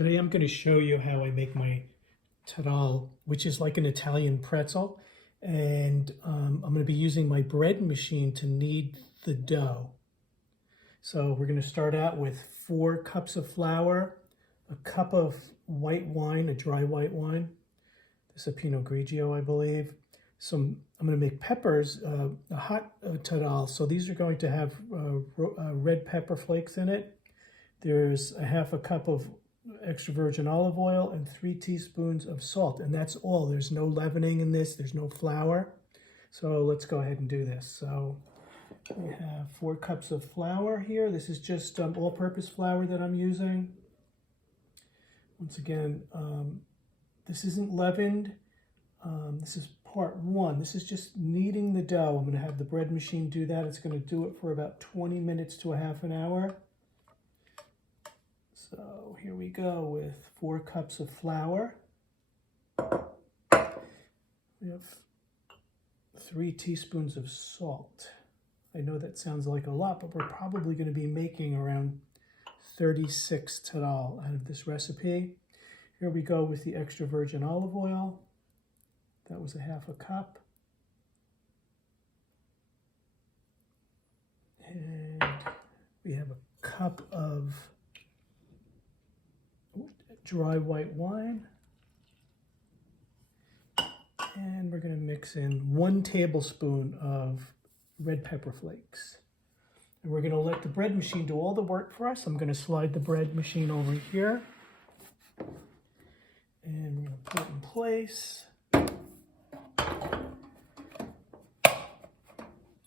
Today I'm going to show you how I make my taralli, which is like an Italian pretzel. And I'm going to be using my bread machine to knead the dough. So we're going to start out with 4 cups of flour, a cup of white wine, a dry white wine. This is a Pinot Grigio, I believe. I'm going to make peppers, a hot taralli. So these are going to have red pepper flakes in it. There's a half a cup of extra virgin olive oil and 3 teaspoons of salt, and that's all. There's no leavening in this, there's no flour. So let's go ahead and do this. So we have 4 cups of flour here. This is just all-purpose flour that I'm using. Once again, this isn't leavened. This is part 1. This is just kneading the dough. I'm going to have the bread machine do that. It's going to do it for about 20 minutes to a half an hour. So here we go with 4 cups of flour. We have 3 teaspoons of salt. I know that sounds like a lot, but we're probably going to be making around 36 taralli out of this recipe. Here we go with the extra virgin olive oil. That was a half a cup. And we have a cup of dry white wine. And we're going to mix in 1 tablespoon of red pepper flakes. And we're going to let the bread machine do all the work for us. I'm going to slide the bread machine over here. And we're going to put it in place.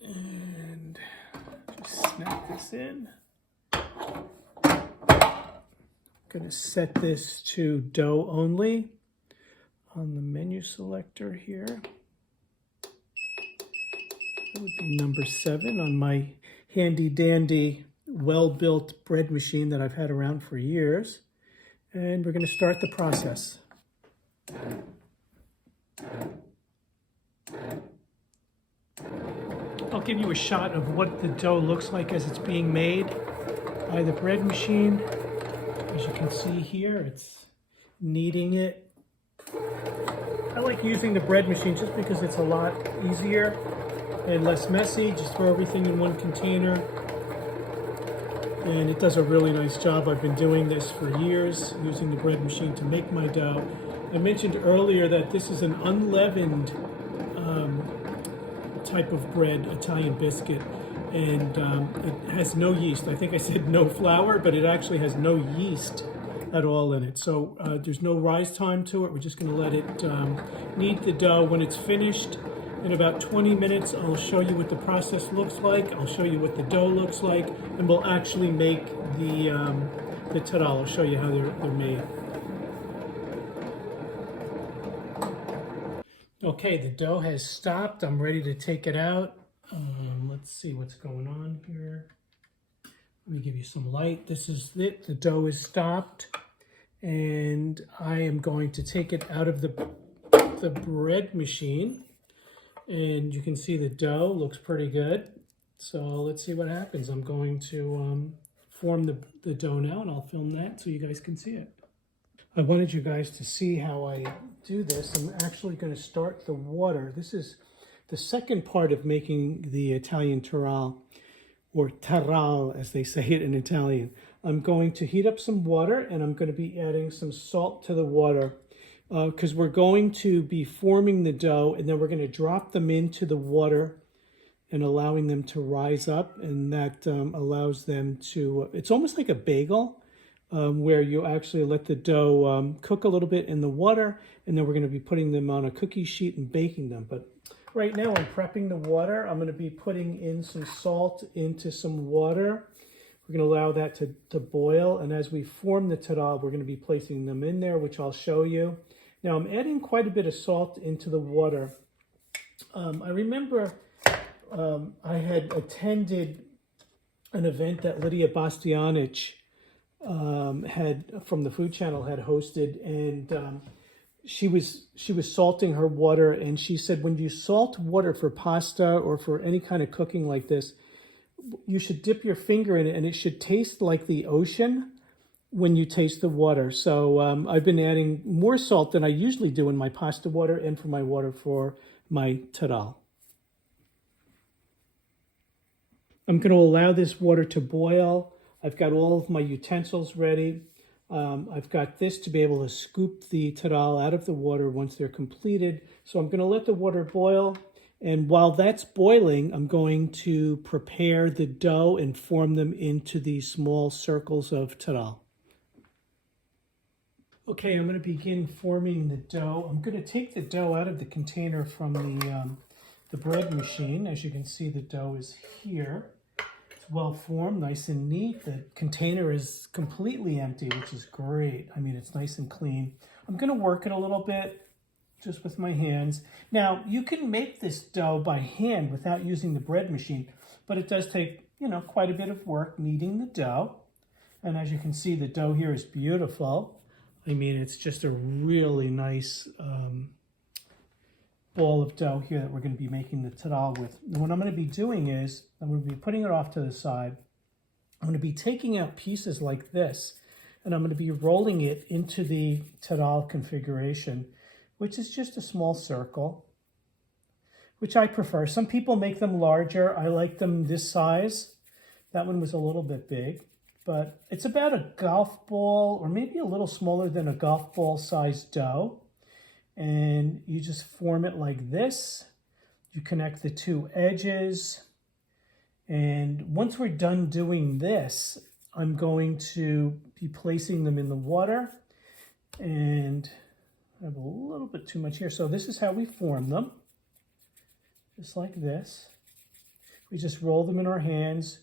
And just snap this in. Going to set this to dough only on the menu selector here. That would be number 7 on my handy dandy well-built bread machine that I've had around for years. And we're going to start the process. I'll give you a shot of what the dough looks like as it's being made by the bread machine. As you can see here, it's kneading it. I like using the bread machine just because it's a lot easier and less messy. Just throw everything in one container. And it does a really nice job. I've been doing this for years, using the bread machine to make my dough. I mentioned earlier that this is an unleavened type of bread, Italian biscuit. And it has no yeast. I think I said no flour, but it actually has no yeast at all in it. So there's no rise time to it. We're just going to let it knead the dough. When it's finished, in about 20 minutes, I'll show you what the process looks like. I'll show you what the dough looks like, and we'll actually make the taralli. I'll show you how they're made. Okay, the dough has stopped. I'm ready to take it out. Let's see what's going on here. Let me give you some light. This is it. The dough is stopped. And I am going to take it out of the bread machine. And you can see the dough looks pretty good. So let's see what happens. I'm going to form the dough now, and I'll film that so you guys can see it. I wanted you guys to see how I do this. I'm actually going to start the water. This is the second part of making the Italian taralli, or taralli as they say it in Italian. I'm going to heat up some water, and I'm going to be adding some salt to the water because we're going to be forming the dough, and then we're going to drop them into the water and allowing them to rise up, and that allows them to, it's almost like a bagel where you actually let the dough cook a little bit in the water, and then we're going to be putting them on a cookie sheet and baking them. But right now I'm prepping the water. I'm going to be putting in some salt into some water. We're going to allow that to boil. And as we form the taralli, we're going to be placing them in there, which I'll show you. Now I'm adding quite a bit of salt into the water. I remember I had attended an event that Lydia Bastianich had from the Food Channel had hosted, and she was salting her water, and she said when you salt water for pasta or for any kind of cooking like this, you should dip your finger in it and it should taste like the ocean. when you taste the water. So I've been adding more salt than I usually do in my pasta water and for my water for my taralli. I'm going to allow this water to boil. I've got all of my utensils ready. I've got this to be able to scoop the taralli out of the water once they're completed. So I'm going to let the water boil. And while that's boiling, I'm going to prepare the dough and form them into these small circles of taralli. Okay, I'm going to begin forming the dough. I'm going to take the dough out of the container from the bread machine. As you can see, the dough is here. It's well formed, nice and neat. The container is completely empty, which is great. I mean, it's nice and clean. I'm going to work it a little bit just with my hands. Now, you can make this dough by hand without using the bread machine, but it does take, quite a bit of work kneading the dough. And as you can see, the dough here is beautiful. I mean, it's just a really nice ball of dough here that we're going to be making the taralli with. And what I'm going to be doing is, I'm going to be putting it off to the side. I'm going to be taking out pieces like this, and I'm going to be rolling it into the taralli configuration, which is just a small circle, which I prefer. Some people make them larger. I like them this size. That one was a little bit big, but it's about a golf ball or maybe a little smaller than a golf ball sized dough. And you just form it like this. You connect the two edges. And once we're done doing this, I'm going to be placing them in the water. And I have a little bit too much here. So this is how we form them. Just like this. We just roll them in our hands.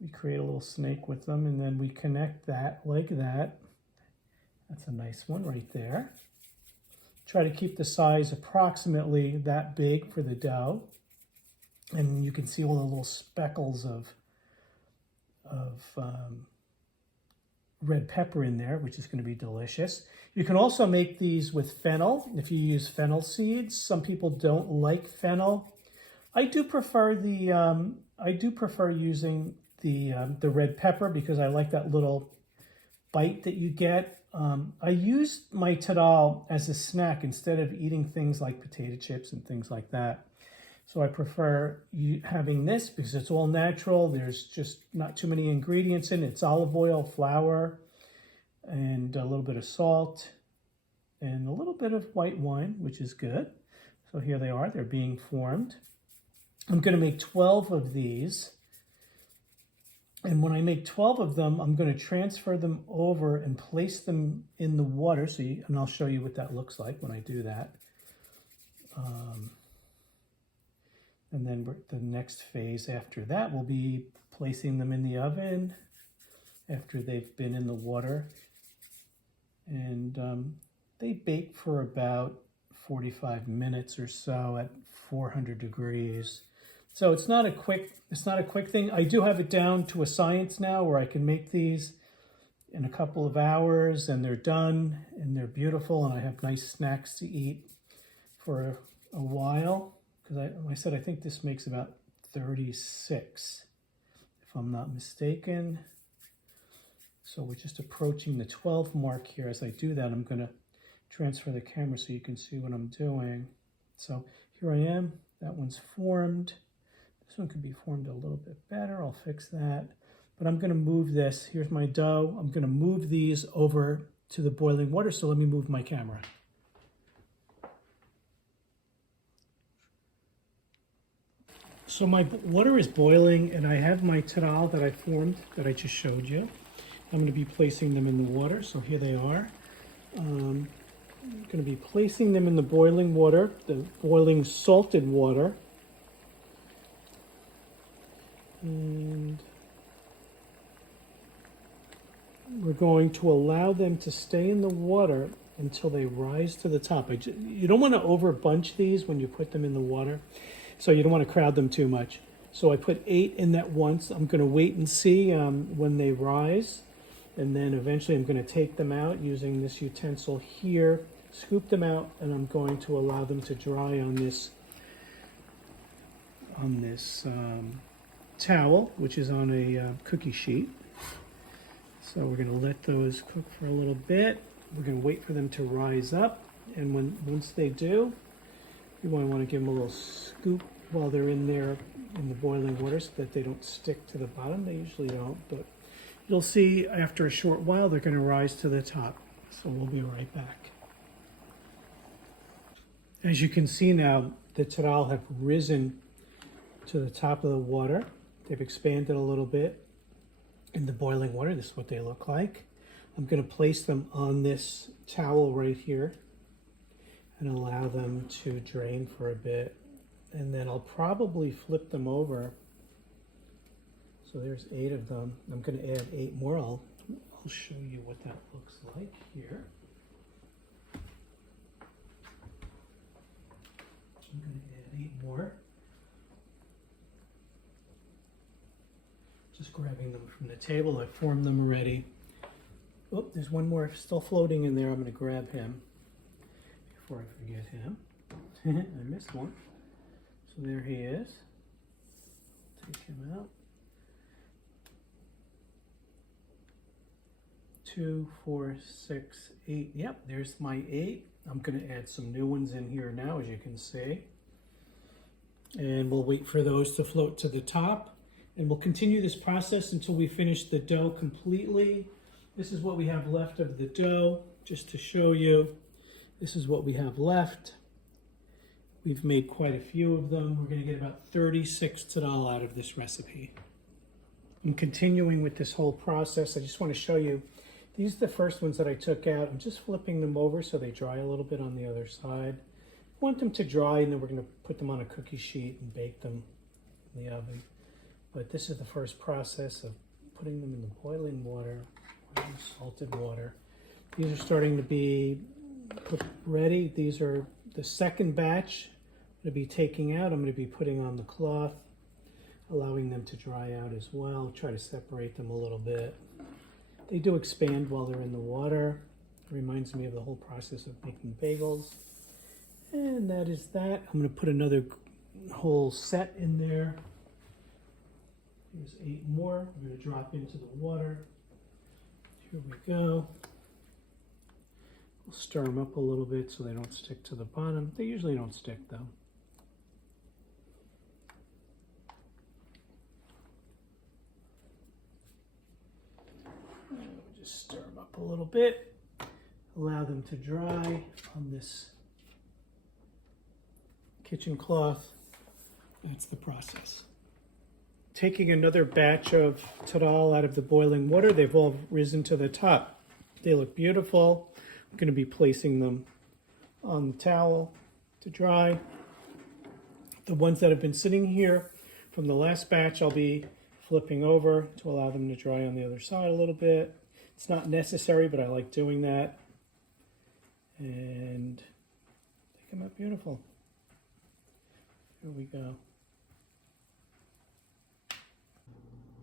We create a little snake with them, and then we connect that like that. That's a nice one right there. Try to keep the size approximately that big for the dough. And you can see all the little speckles of red pepper in there, which is going to be delicious. You can also make these with fennel if you use fennel seeds. Some people don't like fennel. I do prefer using the red pepper because I like that little bite that you get. I use my taralli as a snack instead of eating things like potato chips and things like that. So I prefer having this because it's all natural. There's just not too many ingredients in it. It's olive oil, flour, and a little bit of salt, and a little bit of white wine, which is good. So here they are. They're being formed. I'm going to make 12 of these. And when I make 12 of them, I'm going to transfer them over and place them in the water. And I'll show you what that looks like when I do that. And then the next phase after that will be placing them in the oven after they've been in the water. And they bake for about 45 minutes or so at 400 degrees. So it's not a quick thing. I do have it down to a science now where I can make these in a couple of hours and they're done and they're beautiful and I have nice snacks to eat for a while. Because I said I think this makes about 36, if I'm not mistaken. So we're just approaching the 12 mark here. As I do that, I'm going to transfer the camera so you can see what I'm doing. So here I am. That one's formed. This one could be formed a little bit better. I'll fix that. But I'm going to move this. Here's my dough. I'm going to move these over to the boiling water. So let me move my camera. So my water is boiling and I have my taralli that I formed that I just showed you. I'm going to be placing them in the water. So here they are. I'm going to be placing them in the boiling water, the boiling salted water. And we're going to allow them to stay in the water until they rise to the top. You don't want to over bunch these when you put them in the water, so you don't want to crowd them too much. So I put 8 in that once. I'm going to wait and see when they rise, and then eventually I'm going to take them out using this utensil here, scoop them out, and I'm going to allow them to dry on this towel, which is on a cookie sheet. So we're going to let those cook for a little bit. We're going to wait for them to rise up, and once they do, you want to give them a little scoop while they're in there in the boiling water so that they don't stick to the bottom. They usually don't, but you'll see after a short while they're going to rise to the top. So we'll be right back. As you can see now, the taralli have risen to the top of the water. They've expanded a little bit in the boiling water. This is what they look like. I'm going to place them on this towel right here and allow them to drain for a bit. And then I'll probably flip them over. So there's 8 of them. I'm going to add 8 more. I'll show you what that looks like here. I'm going to add 8 more. Just grabbing them from the table. I formed them already. Oh, there's one more still floating in there. I'm going to grab him before I forget him. I missed one. So there he is. Take him out. 2, 4, 6, 8. Yep, there's my 8. I'm going to add some new ones in here now, as you can see. And we'll wait for those to float to the top. And we'll continue this process until we finish the dough completely. This is what we have left of the dough, just to show you. This is what we have left. We've made quite a few of them. We're going to get about 36 taralli out of this recipe. I'm continuing with this whole process. I just want to show you, these are the first ones that I took out. I'm just flipping them over so they dry a little bit on the other side. I want them to dry, and then we're going to put them on a cookie sheet and bake them in the oven. But this is the first process of putting them in the boiling water, or salted water. These are starting to be ready. These are the second batch I'm going to be taking out. I'm going to be putting on the cloth, allowing them to dry out as well. Try to separate them a little bit. They do expand while they're in the water. It reminds me of the whole process of making bagels. And that is that. I'm going to put another whole set in there. Here's 8 more. I'm going to drop into the water. Here we go. We'll stir them up a little bit so they don't stick to the bottom. They usually don't stick though. Just stir them up a little bit. Allow them to dry on this kitchen cloth. That's the process. Taking another batch of taralli out of the boiling water. They've all risen to the top. They look beautiful. I'm going to be placing them on the towel to dry. The ones that have been sitting here from the last batch, I'll be flipping over to allow them to dry on the other side a little bit. It's not necessary, but I like doing that. And they come out beautiful. Here we go.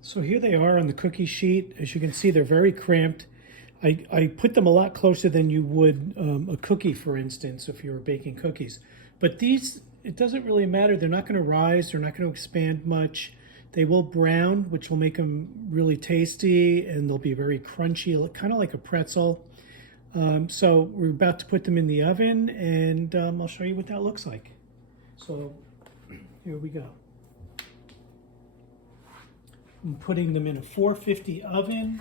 So here they are on the cookie sheet. As you can see, they're very cramped. I put them a lot closer than you would a cookie, for instance, if you were baking cookies. But these, it doesn't really matter. They're not going to rise. They're not going to expand much. They will brown, which will make them really tasty, and they'll be very crunchy, kind of like a pretzel. So we're about to put them in the oven, and I'll show you what that looks like. So here we go. I'm putting them in a 450 oven.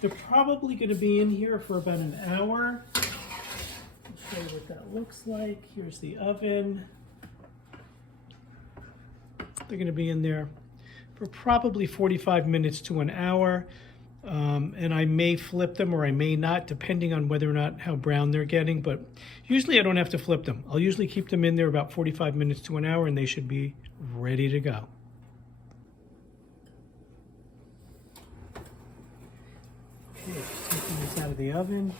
They're probably going to be in here for about an hour. I'll show you what that looks like. Here's the oven. They're going to be in there for probably 45 minutes to an hour. And I may flip them or I may not, depending on whether or not how brown they're getting. But usually I don't have to flip them. I'll usually keep them in there about 45 minutes to an hour, and they should be ready to go. Okay, taking this out of the oven.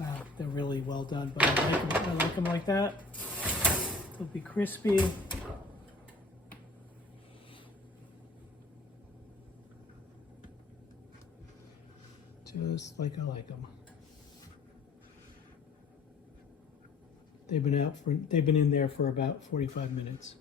Wow, they're really well done, but I like them like that. They'll be crispy. Just like I like them. They've been in there for about 45 minutes.